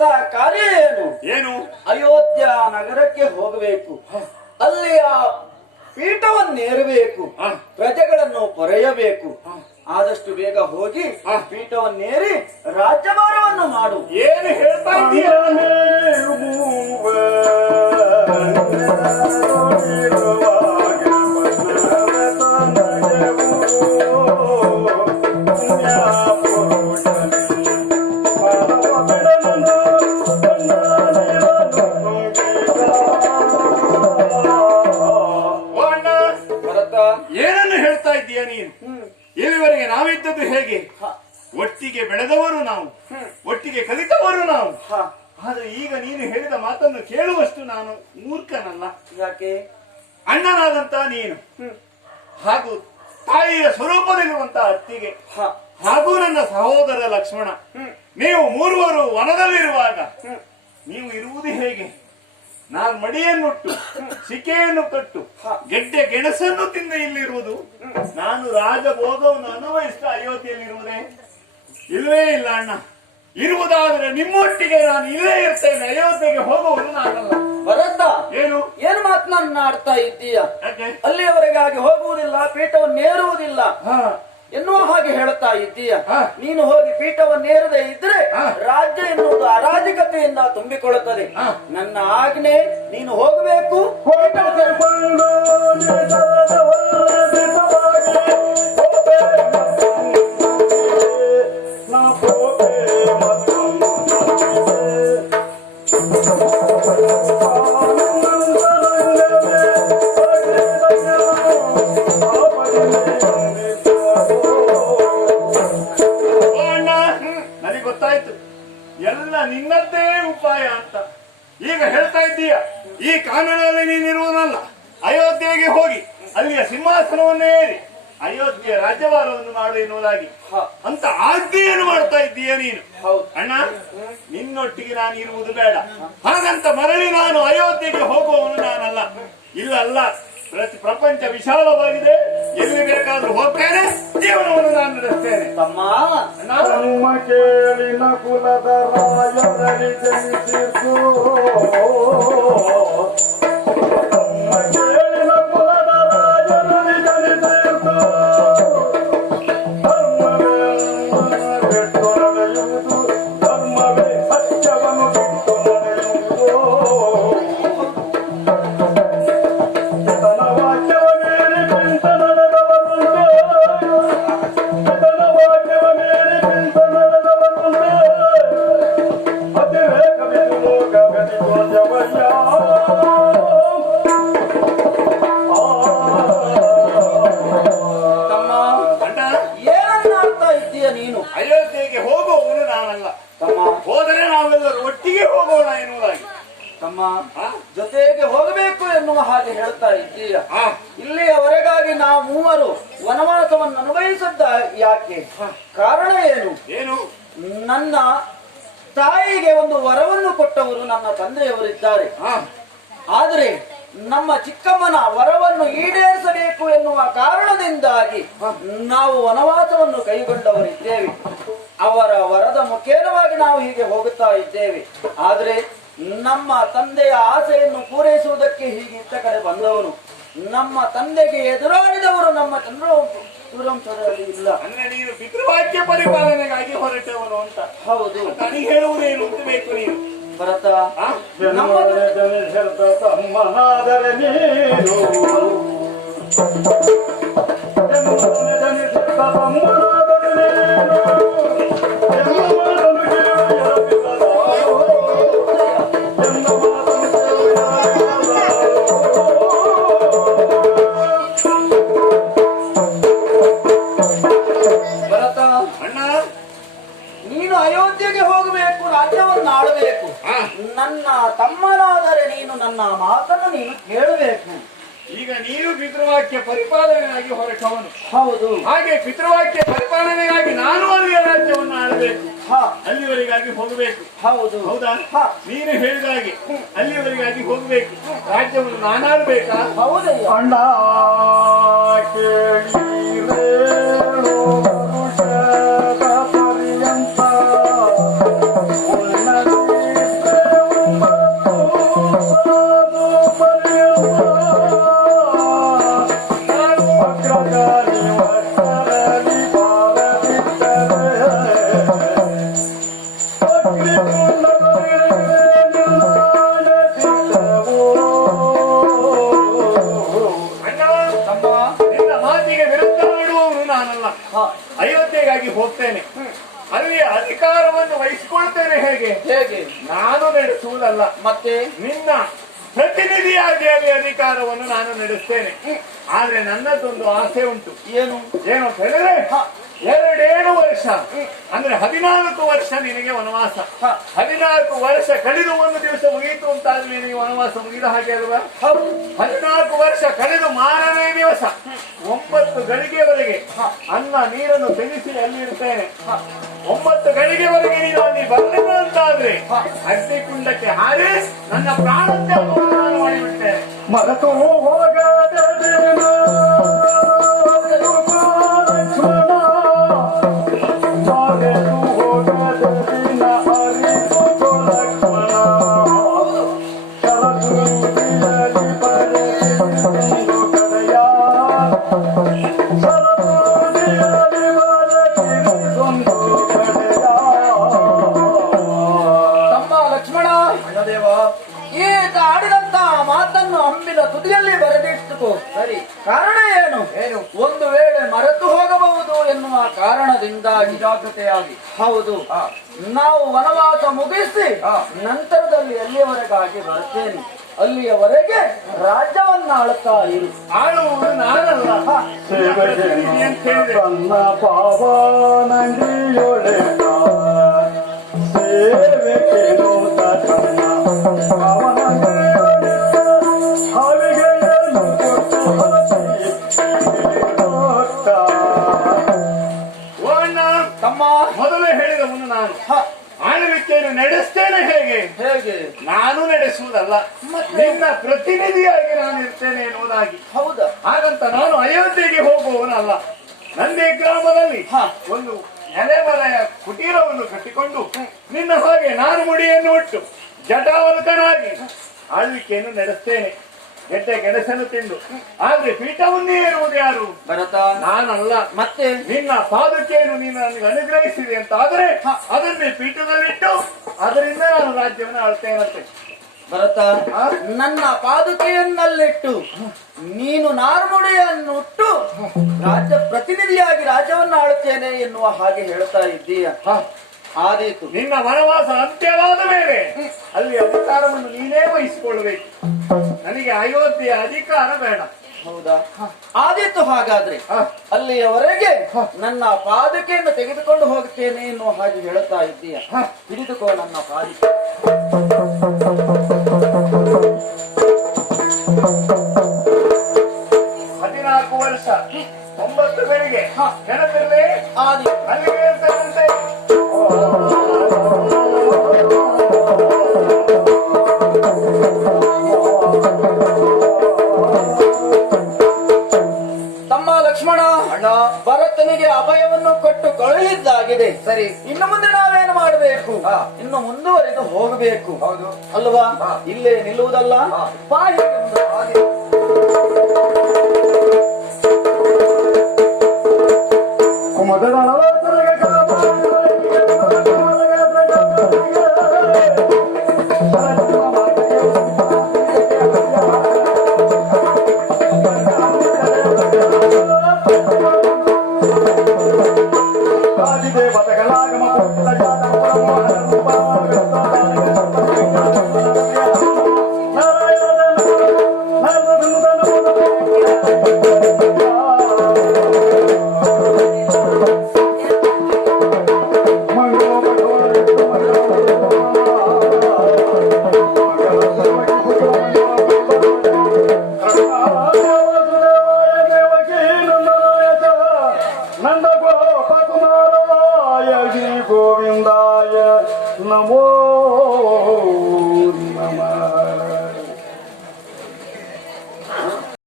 ಮಾಡಬೇಕಾದಂತಹ ಕಾರ್ಯ ಏನು? ಏನು? ಅಯೋಧ್ಯ ನಗರಕ್ಕೆ ಹೋಗಬೇಕು, ಅಲ್ಲಿ ಆ ಪೀಠವನ್ನೇರಬೇಕು, ಪ್ರಜೆಗಳನ್ನು ಪೊರೆಯಬೇಕು. ಆದಷ್ಟು ಬೇಗ ಹೋಗಿ ಪೀಠವನ್ನೇರಿ ರಾಜ್ಯಭಾರವನ್ನು ಮಾಡು. ಏನು ಹೇಳ್ತಾ ಇದ್ದೀಯ? ಏನನ್ನು ಹೇಳ್ತಾ ಇದ್ದೀಯ ನೀನು? ಇಲ್ಲಿವರೆಗೆ ನಾವಿದ್ದದ್ದು ಹೇಗೆ? ಒಟ್ಟಿಗೆ ಬೆಳೆದವರು ನಾವು, ಒಟ್ಟಿಗೆ ಕಲಿತವರು ನಾವು. ಆದ್ರೆ ಈಗ ನೀನು ಹೇಳಿದ ಮಾತನ್ನು ಕೇಳುವಷ್ಟು ನಾನು ಮೂರ್ಖನಲ್ಲ. ಯಾಕೆ? ಅಣ್ಣನಾದಂತ ನೀನು, ಹಾಗೂ ತಾಯಿಯ ಸ್ವರೂಪದಲ್ಲಿರುವಂತಹ ಅತ್ತಿಗೆ, ಹಾಗೂ ನನ್ನ ಸಹೋದರ ಲಕ್ಷ್ಮಣ, ನೀವು ಮೂರುವರು ವನದಲ್ಲಿರುವಾಗ ನೀವು ಇರುವುದು ಹೇಗೆ? ನಾನು ಮಡಿಯನ್ನುಟ್ಟು ಸಿಕೆಯನ್ನು ಕಟ್ಟು ಗೆಡ್ಡೆ ಗೆಣಸನ್ನು ತಿಂದ ಇಲ್ಲಿರುವುದು. ನಾನು ರಾಜಭೋಗವನ್ನು ಅನುಭವಿಸ್ತಾ ಅಯೋಧ್ಯೆಯಲ್ಲಿರುವುದೇ? ಇಲ್ಲವೇ ಇಲ್ಲ ಅಣ್ಣ. ಇರುವುದಾದ್ರೆ ನಿಮ್ಮೊಟ್ಟಿಗೆ ನಾನು ಇಲ್ಲೇ ಇರ್ತೇನೆ. ಅಯೋಧ್ಯೆಗೆ ಹೋಗುವುದು ನಾನಲ್ಲ. ಭರತ, ಏನು ಮಾತನಾಡ್ತಾ ಇದ್ದೀಯ? ಅಲ್ಲಿಯವರೆಗಾಗಿ ಹೋಗುವುದಿಲ್ಲ, ಪೀಠವನ್ನೇರುವುದಿಲ್ಲ ಎನ್ನುವ ಹಾಗೆ ಹೇಳ್ತಾ ಇದ್ದೀಯ. ನೀನು ಹೋಗಿ ಪೀಠವನ್ನೇರದೆ ಇದ್ರೆ ರಾಜ್ಯ ಎನ್ನುವುದು ಅರಾಜಕತೆಯಿಂದ ತುಂಬಿಕೊಳ್ಳುತ್ತದೆ. ನನ್ನ ಆಜ್ಞೆ, ನೀನು ಹೋಗಬೇಕು. ಎಲ್ಲ ನಿನ್ನದ್ದೇ ಉಪಾಯ ಅಂತ ಈಗ ಹೇಳ್ತಾ ಇದ್ದೀಯ. ಈ ಕಾನೂನಲ್ಲಿ ನೀನಿರುವುದಲ್ಲ. ಅಯೋಧ್ಯೆಗೆ ಹೋಗಿ ಅಲ್ಲಿಯ ಸಿಂಹಾಸನವನ್ನು ಏರಿ ಅಯೋಧ್ಯೆಯ ರಾಜ್ಯಭಾರವನ್ನು ಮಾಡು ಎನ್ನುವುದಾಗಿ ಅಂತ ಆಜ್ಞೆಯನ್ನು ಮಾಡ್ತಾ ಇದ್ದೀಯ ನೀನು. ಅಣ್ಣ, ನಿನ್ನೊಟ್ಟಿಗೆ ನಾನು ಇರುವುದು ಬೇಡ. ಹಾಗಂತ ಮರಳಿ ನಾನು ಅಯೋಧ್ಯೆಗೆ ಹೋಗುವವನು ನಾನಲ್ಲ. ಇಲ್ಲ, ಪ್ರಪಂಚ ವಿಶಾಲವಾಗಿದೆ. ಎಲ್ಲಿ ಬೇಕಾದ್ರೂ ಹೋಗ್ತೇನೆ, ಜೀವನವನ್ನು ನಾನು ನಡೆಸ್ತೇನೆ. ನಮ್ಮ ಕೇಳಿನ ಕುಲದ ರಾಯರಲ್ಲಿ ಜನಿಸಿಸು, ನಮ್ಮ ಕೇಳಿನ ಕುಲದ ರಾಯರಲ್ಲಿ ಜನಿಸಿಸು, ಧರ್ಮವೇ ಬಿಟ್ಟು ನಡೆಯುವುದು, ಧರ್ಮವೇ ಸತ್ಯವನ್ನು ಬಿಟ್ಟು ನಡೆಯುವುದು. ಅಯೋಧ್ಯೆಗೆ ಹೋಗುವವನು ನಾನಲ್ಲ. ಹೋದರೆ ನಾವೆಲ್ಲರೂ ಒಟ್ಟಿಗೆ ಹೋಗೋಣ ಎನ್ನುವುದಾಗಿ. ಜೊತೆಗೆ ಹೋಗಬೇಕು ಎನ್ನುವ ಹಾಗೆ ಹೇಳ್ತಾ ಇದ್ದೀಯ. ಇಲ್ಲಿಯವರೆಗಾಗಿ ನಾವು ಮೂವರು ವನವಾಸವನ್ನು ಅನುಭವಿಸಿದ್ದ ಯಾಕೆ? ಕಾರಣ ಏನು? ನನ್ನ ತಾಯಿಗೆ ಒಂದು ವರವನ್ನು ಕೊಟ್ಟವರು ನನ್ನ ತಂದೆಯವರಿದ್ದಾರೆ. ಆದರೆ ನಮ್ಮ ಚಿಕ್ಕಮ್ಮನ ವರವನ್ನು ಈಡೇರಿಸಬೇಕು ಎನ್ನುವ ಕಾರಣದಿಂದಾಗಿ ನಾವು ವನವಾಸವನ್ನು ಕೈಗೊಂಡವರಿದ್ದೇವೆ. ಅವರ ವರದ ಮುಖೇನವಾಗಿ ನಾವು ಹೀಗೆ ಹೋಗುತ್ತಾ ಇದ್ದೇವೆ. ಆದರೆ ನಮ್ಮ ತಂದೆಯ ಆಸೆಯನ್ನು ಪೂರೈಸುವುದಕ್ಕೆ ಹೀಗೆ ಇತ್ತ ಕಡೆ ಬಂದವನು. ನಮ್ಮ ತಂದೆಗೆ ಎದುರಾಡಿದವರು ನಮ್ಮ ಚಂದ್ರವಂಶದಲ್ಲಿ ಇಲ್ಲ. ಅಂದ್ರೆ ನೀನು ಪಿತೃವಾಕ್ಯ ಪರಿಪಾಲನೆಗಾಗಿ ಹೊರಟವನು ಅಂತ. ಹೌದು. ನನಗೆ ಹೇಳುವುದೇನು ಅಂತ ಬೇಕು ನೀನು? ಭರತ, ತಮ್ಮನಾದರೆ ನೀನು ನೀನು ಅಯೋಧ್ಯೆಗೆ ಹೋಗಬೇಕು, ರಾಜ್ಯವನ್ನು ಆಳಬೇಕು. ನನ್ನ ತಮ್ಮನಾದರೆ ನೀನು ನನ್ನ ಮಾತನ್ನು ನೀನು ಕೇಳಬೇಕು. ಈಗ ನೀನು ಪಿತೃವಾಕ್ಯ ಪರಿಪಾಲನೆಗಾಗಿ ಹೊರಟವನು. ಹೌದು. ಹಾಗೆ ಪಿತೃವಾಕ್ಯ ಪರಿಪಾಲನೆಗಾಗಿ ನಾನು ಅಲ್ಲಿಯ ರಾಜ್ಯವನ್ನು ಆಳಬೇಕು. ಅಲ್ಲಿವರೆಗಾಗಿ ಹೋಗಬೇಕು. ಹೌದು. ಹೌದಾ? ನೀನು ಹೇಳಿದಾಗೆ ಅಲ್ಲಿವರೆಗಾಗಿ ಹೋಗಬೇಕು. ರಾಜ್ಯವನ್ನು ನಾನಾಡಬೇಕಾ? ಹೌದಯ್ಯ. ಅಣ್ಣ ಕೇಳಿರೇ ಪರ್ಯಂತ ರಾಮನಿಗೆ ವಿರುದ್ಧ ಆಡುವವನು ನಾನಲ್ಲ. ಅಯೋಧ್ಯೆಗಾಗಿ ಹೋಗ್ತೇನೆ, ಅಲ್ಲಿ ಅಧಿಕಾರವನ್ನು ವಹಿಸಿಕೊಳ್ತೇನೆ. ಹೇಗೆ ಹೇಗೆ? ನಾನು ನಡೆಸುವುದಲ್ಲ, ಮತ್ತೆ ನಿನ್ನ ಪ್ರತಿನಿಧಿಯಾಗಿ ಅಲ್ಲಿ ಅಧಿಕಾರವನ್ನು ನಾನು ನಡೆಸ್ತೇನೆ. ಆದ್ರೆ ನನ್ನದೊಂದು ಆಸೆ ಉಂಟು. ಏನು? ಏನು ಅಂತ ಹೇಳಿದ್ರೆ 2 ವರ್ಷ ಅಂದ್ರೆ 14 ವರ್ಷ ನಿನಗೆ ವನವಾಸ. 14 ವರ್ಷ ಕಳೆದು ಒಂದು ದಿವಸ ಮುಗಿಯಿತು ಅಂತಾದ್ರೆ ನಿನಗೆ ವನವಾಸ ಮುಗಿದ ಹಾಗೆ ಅಲ್ವಾ? 14 ವರ್ಷ ಕಳೆದು ಮಾರನೇ ದಿವಸ 9 ಗಳಿಗೆವರೆಗೆ ಅನ್ನ ನೀರನ್ನು ತೆಗೆಸಿ ಅಲ್ಲಿರ್ತೇನೆ. 9 ಗಳಿಗೆವರೆಗೆ ನೀನು ಅಲ್ಲಿ ಬರಲಿಲ್ಲ ಅಂತಾದ್ರೆ ಅಗ್ನಿಕುಂಡಕ್ಕೆ ಹಾರಿ ನನ್ನ ಪ್ರಾಣತ್ಯಾಗವನ್ನು ನಾನು ಮಾಡಿಬಿಡ್ತೇನೆ. ಮರೆತು ಹೋಗದ ದಿನ ಲಕ್ಷ್ಮಣ, ಮರೆತು ಹೋಗದ ದಿನ ಅರಿತು ಲಕ್ಷ್ಮಣ, ಶರದೂರಿಯಲ್ಲಿ ಬರೆಸಿಕೊಂಡು ಕಡೆಯ, ಶರದೂರಿಯಲ್ಲಿ ಬರೆಸಿಕೊಂಡು ಕಡೆಯ. ತಮ್ಮ ಲಕ್ಷ್ಮಣ, ಈತ ಆಡಿದಂತ ಮಾತನ್ನು ಅಂಬಿನ ತುದಿಯಲ್ಲಿ ಬರೆದಿಟ್ಟುಕೋ. ಸರಿ, ಕಾರಣ ಏನು? ಒಂದು ವೇಳೆ ಮರೆತು ಹೋಗಬಹುದು ಎನ್ನುವ ಕಾರಣದಿಂದಾಗಿ ಜಾಗೃತೆಯಾಗಿ. ಹೌದು, ನಾವು ವನವಾಸ ಮುಗಿಸಿ ನಂತರದಲ್ಲಿ ಎಲ್ಲಿಯವರೆಗಾಗಿ ಬರ್ತೇನೆ, ಅಲ್ಲಿಯವರೆಗೆ ರಾಜ್ಯವನ್ನ ಆಳುತ್ತಾ ಇರು. ಆಳುವುದು ನಾನಲ್ಲ, ಸೇವೆಗೆ ತನ್ನ ಪಾವನಂದಿಯೊಡೆ ಸೇವೆಗೆ ನೂತ ತನ್ನ ಪಾವನಂದಿಯೊಡೆ ಹಾವಿಗೆಯನ್ನು ಕೊಟ್ಟು ಓಣ್ಣ ತಮ್ಮ, ಮೊದಲೇ ಹೇಳಿದವನು ನಾನು. ಆಳ್ವಿಕೆಯನ್ನು ನಡೆಸ್ತೇನೆ. ಹೇಗೆ? ಹೇಗೆ? ನಾನು ನಡೆಸುವುದಲ್ಲ, ನಿನ್ನ ಪ್ರತಿನಿಧಿಯಾಗಿ ನಾನು ಇರ್ತೇನೆ ಎನ್ನುವುದಾಗಿ. ಹೌದಾ? ಹಾಗಂತ ನಾನು ಅಯೋಧ್ಯೆಗೆ ಹೋಗುವವನಲ್ಲ. ನಂದೇ ಗ್ರಾಮದಲ್ಲಿ ಒಂದು ಎಲೆಮರೆಯ ಕುಟೀರವನ್ನು ಕಟ್ಟಿಕೊಂಡು ನಿನ್ನ ಹಾಗೆ ನಾನು ಮುಡಿಯನ್ನು ಉಟ್ಟು ಜಟಾವಲ್ಕನಾಗಿ ಆಳ್ವಿಕೆಯನ್ನು ನಡೆಸ್ತೇನೆ. ಗೆಡ್ಡೆ ಗೆಣಸನ್ನು ತಿಂದು. ಆದ್ರೆ ಪೀಠವನ್ನೇ ಇರುವುದು ಯಾರು? ಭರತ. ನಾನಲ್ಲ. ಮತ್ತೆ ನಿನ್ನ ಪಾದುಕೆಯನ್ನು ನೀನು ನನಗೆ ಅನುಗ್ರಹಿಸಿದೆ ಅಂತ ಆದ್ರೆ ಅದನ್ನೇ ಪೀಠದಲ್ಲಿಟ್ಟು ಅದರಿಂದ ನಾನು ರಾಜ್ಯವನ್ನು ಆಳ್ತೇನಂತೆ. ಭರತ, ನನ್ನ ಪಾದುಕೆಯನ್ನಲ್ಲಿಟ್ಟು ನೀನು ನಾರ್ಮುಡಿಯನ್ನುಟ್ಟು ರಾಜ್ಯ ಪ್ರತಿನಿಧಿಯಾಗಿ ರಾಜ್ಯವನ್ನು ಆಳುತ್ತೇನೆ ಎನ್ನುವ ಹಾಗೆ ಹೇಳ್ತಾ ಇದ್ದೀಯ. ಆದೀತು. ನಿನ್ನ ವನವಾಸ ಅಂತ್ಯವಾದ ಮೇಲೆ ಅಲ್ಲಿ ಅಧಿಕಾರವನ್ನು ನೀನೇ ವಹಿಸಿಕೊಳ್ಳಬೇಕು. ನನಗೆ ಅಯೋಧ್ಯೆಯ ಅಧಿಕಾರ ಬೇಡ. ಹೌದಾ? ಆದೀತು. ಹಾಗಾದ್ರೆ ಅಲ್ಲಿಯವರೆಗೆ ನನ್ನ ಪಾದುಕೆಯನ್ನು ತೆಗೆದುಕೊಂಡು ಹೋಗ್ತೇನೆ ಎನ್ನುವ ಹಾಗೆ ಹೇಳ್ತಾ ಇದ್ದೀಯ. ಹಿಡಿದುಕೋ ನನ್ನ ಪಾದುಕೆ. 14 ವರ್ಷ 9 ಗಳಿಗೆ ನೆನಪಿರಲಿ. ಆದಿ ಅಲ್ಲಿಗೆ ಇರ್ತೇನಂತೆ. ತಮ್ಮ ಲಕ್ಷ್ಮಣ, ಭರತನಿಗೆ ಅಭಯವನ್ನು ಕೊಟ್ಟು ಕಳುಹಿದ್ದಾಗಿದೆ. ಸರಿ, ಇನ್ನು ಮುಂದೆ ನಾವೇನು ಮಾಡಬೇಕು? ಇನ್ನು ಮುಂದುವರಿದು ಹೋಗಬೇಕು. ಹೌದು ಅಲ್ವಾ? ಇಲ್ಲೇ ನಿಲ್ಲುವುದಲ್ಲ. ಬಾಯಿಗೆ ಒಂದು